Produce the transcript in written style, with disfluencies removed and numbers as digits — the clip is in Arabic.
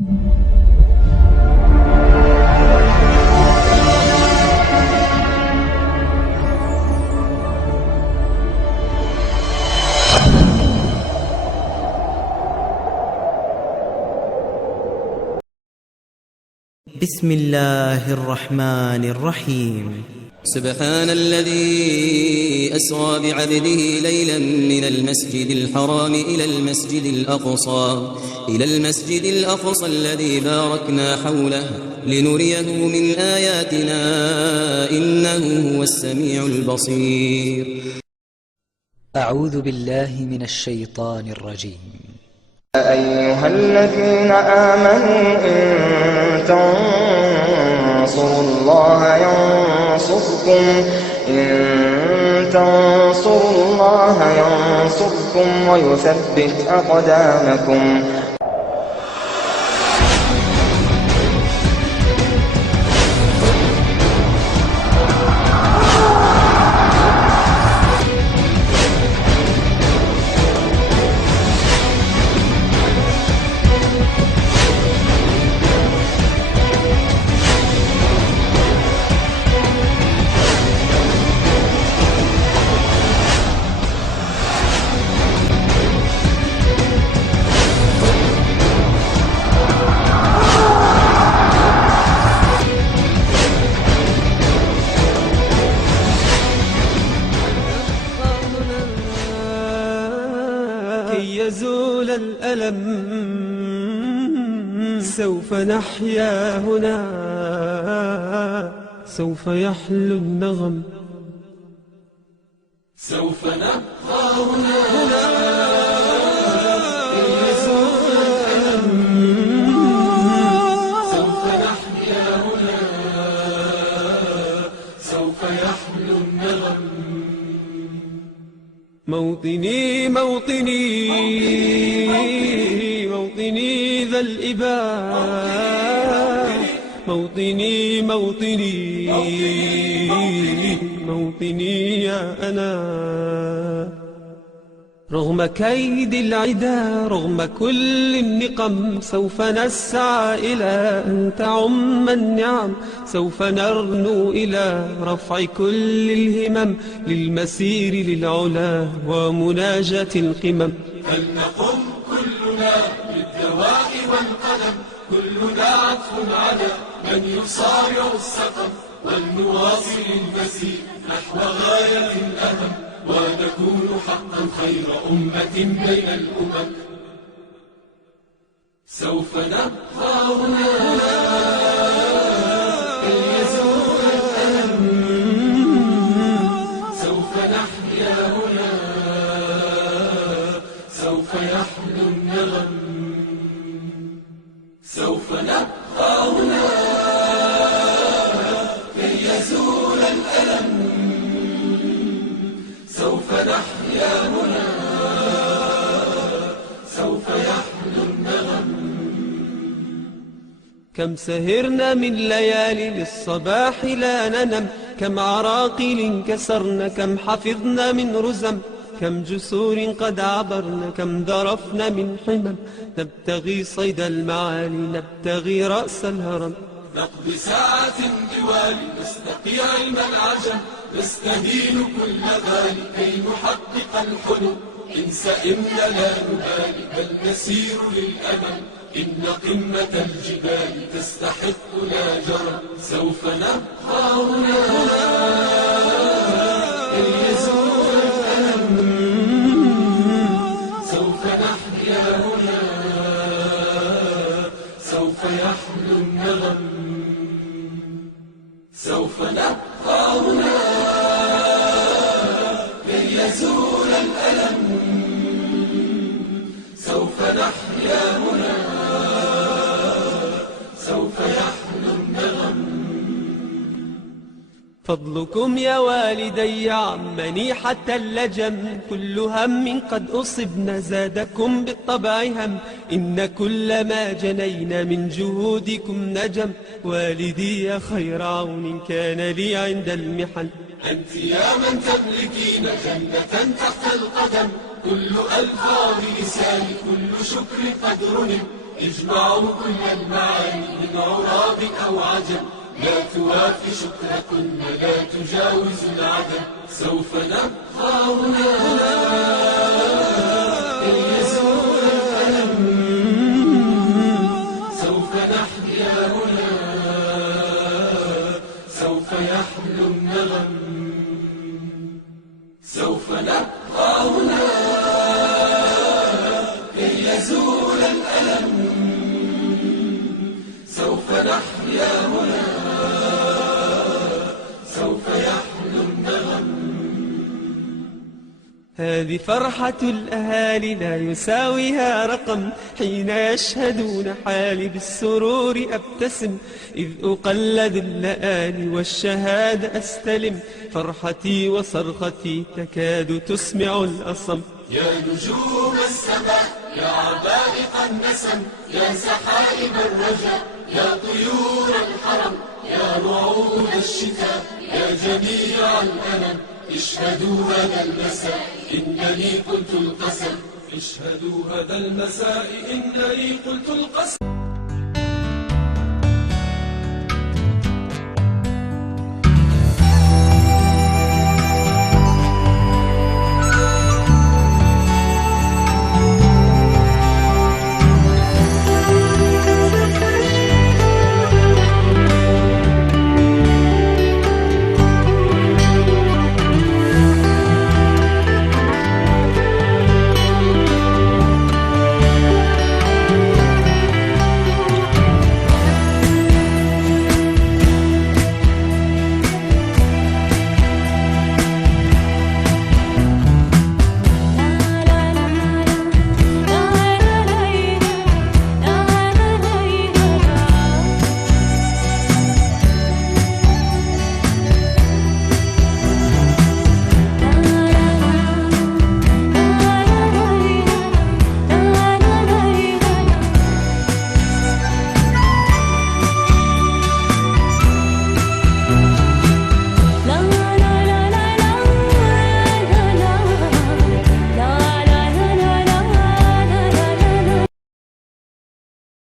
بسم الله الرحمن الرحيم. سبحان الذي أسرى بعبده ليلا من المسجد الحرام إلى المسجد الأقصى الذي باركنا حوله لنريه من آياتنا إنه هو السميع البصير. أعوذ بالله من الشيطان الرجيم. أيها الذين آمنوا إن تنصروا الله ينصركم ويثبت أقدامكم. كي يزول الألم سوف نحيا هنا، سوف يحلو النغم، سوف نبقى هنا كي يزول الألم سوف نحيا هنا، سوف يحلو النغم. موطني موطني موطني ذا الإباء، موطني موطني موطني يا أنا. رغم كيد العدا، رغم كل النقم، سوف نسعى إلى أن تعم النعم، سوف نرنو إلى رفع كل الهمم، للمسير للعلا ومناجاة القمم. فلنقم كلنا بالدواء والقلم، كلنا عطف على من يصارع السقم، ولنواصل المسير نحو غاية الأهم، ونكون حقا خير أمة بين الأمم. سوف نبقى هنا كي يزول الألم، سوف نحيا هنا، سوف يحلو النغم. سوف نبقى هنا كي يزول الألم، سوف نحيا هنا، سوف يحلو النغم. كم سهرنا من ليالي للصباح لا ننم، كم عراقيل كسرنا، كم حفظنا من رزم، كم جسور قد عبرنا، كم ذرفنا من حمم، نبتغي صيد المعالي، نبتغي رأس الهرم. نقضي ساعات دوالي نستقي علم العجم، نستهين كل غالي كي نحقق الحلم. إن سئمنا لا نبالي بل نسير للأمل، إن قمة الجبال تستحق لا جرم. سوف نبقى هنا كي يزول الألم، سوف نحيا هنا، سوف يحلو النغم. سوف نبقى هنا كي يزول الألم، سوف نحيا هنا، سوف يحلو النغم. فضلكم يا والدي عمني حتى اللجم، كل هم قد أصبنا زادكم بالطبع هم، إن كل ما جنينا من جهودكم نجم. والدي يا خير عون كان لي عند المحن، أنت يا من تملكين جنة تحت القدم. كل ألفاظ لساني كل شكر قد رنم، اجمعوا كل المعاني من عراض أو عجم، لا توافي شكركن لا تجاوز العدم. سوف نبقى هنا كي يزول الألم، سوف نحيا هنا سوف يحلو النغم. سوف نبقى هنا كي يزول الألم، سوف نحيا هنا سوف يحلو النغم. هذه فرحة الأهالي لا يساويها رقم، حين يشهدون حالي بالسرور أبتسم، إذ أقلد اللآلي والشهادة أستلم، فرحتي وصرختي تكاد تسمع الأصم. يا نجوم السماء يا عبائق النسم، يا سحائب الرجاء يا طيور الحرم، يا رعود الشتاء يا جميع الألم، اشهدوا هذا المساء إنني قلت القسم. اشهدوا هذا المساء إنني قلت القسم.